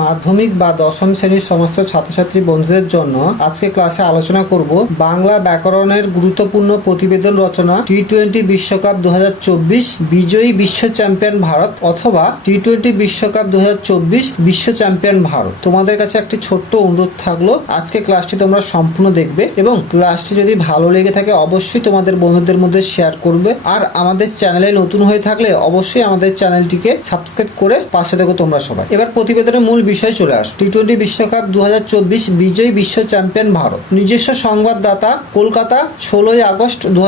মাধ্যমিক বা দশম শ্রেণির সমস্ত ছাত্রছাত্রী বন্ধুদের জন্য আজকে ক্লাসে আলোচনা করব বাংলা ব্যাকরণের গুরুত্বপূর্ণ প্রতিবেদন রচনা টি টোয়েন্টি বিশ্বকাপ দু হাজার চব্বিশ বিজয়ী বিশ্ব চ্যাম্পিয়ন ভারত অথবা টি টোয়েন্টি বিশ্বকাপ দু বিশ্ব চ্যাম্পিয়ন ভারত। তোমাদের কাছে একটি ছোট্ট অনুরোধ থাকল, আজকে ক্লাসটি তোমরা সম্পূর্ণ দেখবে এবং ক্লাসটি যদি ভালো লেগে থাকে অবশ্যই তোমাদের বন্ধুদের মধ্যে শেয়ার করবে। আর আমাদের চ্যানেলে নতুন হয়ে থাকলে অবশ্যই আমাদের চ্যানেলটিকে সাবস্ক্রাইব করে পাশে দেখো তোমরা সবাই। এবার প্রতিবেদনের মূল বিষয় চলে আস। টি টোয়েন্টি বিশ্বকাপ দু হাজার চব্বিশ বিজয়ী বিশ্ব চ্যাম্পিয়ন ভারত। নিজস্ব সংবাদদাতা কলকাতা, ষোলোই আগস্ট দু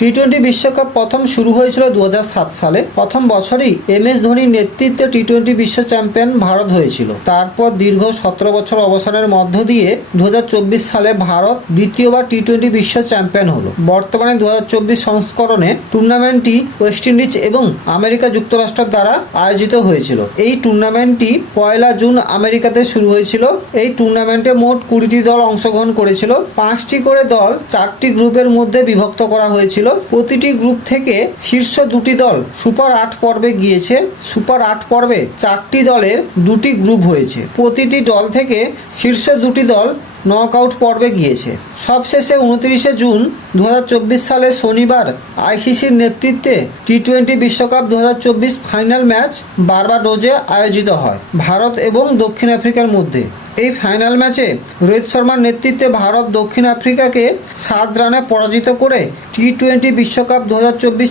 টি টোয়েন্টি বিশ্বকাপ প্রথম শুরু হয়েছিল দুহাজার সাত সালে। প্রথম বছরই এম এস ধোনির নেতৃত্বে টি টোয়েন্টি বিশ্ব চ্যাম্পিয়ন ভারত হয়েছিল। তারপর দীর্ঘ সতেরো বছর অবসানের মধ্য দিয়ে দু হাজার চব্বিশ সালে ভারত দ্বিতীয়বার টি টোয়েন্টি বিশ্ব চ্যাম্পিয়ন হলো। বর্তমানে দু হাজার চব্বিশ সংস্করণে টুর্নামেন্টটি ওয়েস্ট ইন্ডিজ এবং আমেরিকা যুক্তরাষ্ট্র দ্বারা আয়োজিত হয়েছিল। এই টুর্নামেন্টটি পয়লা জুন আমেরিকাতে শুরু হয়েছিল। এই টুর্নামেন্টে মোট কুড়িটি দল অংশগ্রহণ করেছিল। পাঁচটি করে দল চারটি গ্রুপের মধ্যে বিভক্ত করা হয়েছিল। প্রতিটি গ্রুপ থেকে শীর্ষ দুটি দল সুপার আট পর্বে গিয়েছে। সুপার আট পর্বে চারটি দলের দুটি গ্রুপ হয়েছে। প্রতিটি দল থেকে শীর্ষ দুটি দল নক আউট পর্বে গিয়েছে। সবশেষে উনত্রিশে জুন দু হাজার চব্বিশ সালে শনিবার আইসিসির নেতৃত্বে টি টোয়েন্টি বিশ্বকাপ দু হাজার চব্বিশ ফাইনাল ম্যাচ বারবাডোজে আয়োজিত হয়। ভারত এবং দক্ষিণ আফ্রিকার মধ্যে এই ফাইনাল ম্যাচে রোহিত শর্মার নেতৃত্বে ভারত দক্ষিণ আফ্রিকাকে সাত রানে পরাজিত করে টি টোয়েন্টি বিশ্বকাপ দু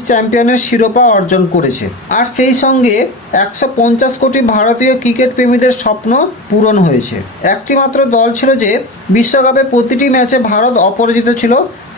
চ্যাম্পিয়নের শিরোপা অর্জন করেছে। আর সেই সঙ্গে একশো পঞ্চাশ কোটি ভারতীয় ক্রিকেট প্রেমীদের স্বপ্ন পূরণ হয়েছে। একটি মাত্র দল ছিল যে বিশ্বকাপে প্রতিটি ম্যাচে ভারত অপরাজিত ছিল,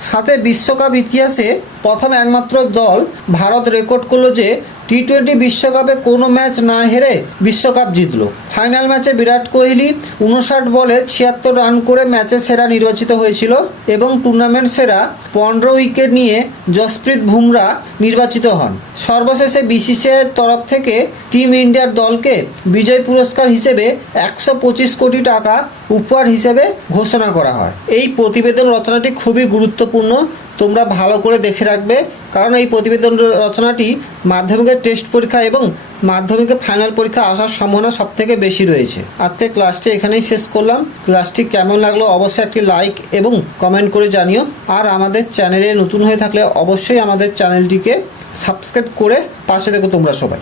সাথে বিশ্বকাপ ইতিহাসে প্রথম একমাত্র দল ভারত রেকর্ড করল যে টি টোয়েন্টি বিশ্বকাপে কোনো ম্যাচ না হেরে বিশ্বকাপ জিতল। ফাইনাল ম্যাচে বিরাট কোহলি উনষাট বলে ছিয়াত্তর রান করে ম্যাচে সেরা নির্বাচিত হয়েছিল এবং টুর্নামেন্ট সেরা পনেরো উইকেট নিয়ে জসপ্রীত বুমরা নির্বাচিত হন। সর্বশেষে বিসিসিআইয়ের তরফ থেকে টিম ইন্ডিয়ার দলকে বিজয় পুরস্কার হিসেবে একশো পঁচিশ কোটি টাকা উপহার হিসেবে ঘোষণা করা হয়। এই প্রতিবেদন রচনাটি খুবই গুরুত্বপূর্ণ। তোমরা ভালো করে দেখে রাখবে। কারণ এই প্রতিবেদন রচনাটি মাধ্যমিকের টেস্ট পরীক্ষা এবং মাধ্যমিকের ফাইনাল পরীক্ষা আসার সম্ভাবনা সব থেকে বেশি রয়েছে। আজকে ক্লাসটি এখানেই শেষ করলাম। ক্লাসটি কেমন লাগল অবশ্যই একটি লাইক এবং কমেন্ট করে জানিও। আর আমাদের চ্যানেলে নতুন হয়ে থাকলে অবশ্যই আমাদের চ্যানেলটিকে সাবস্ক্রাইব করে পাশে দেখো তোমরা সবাই।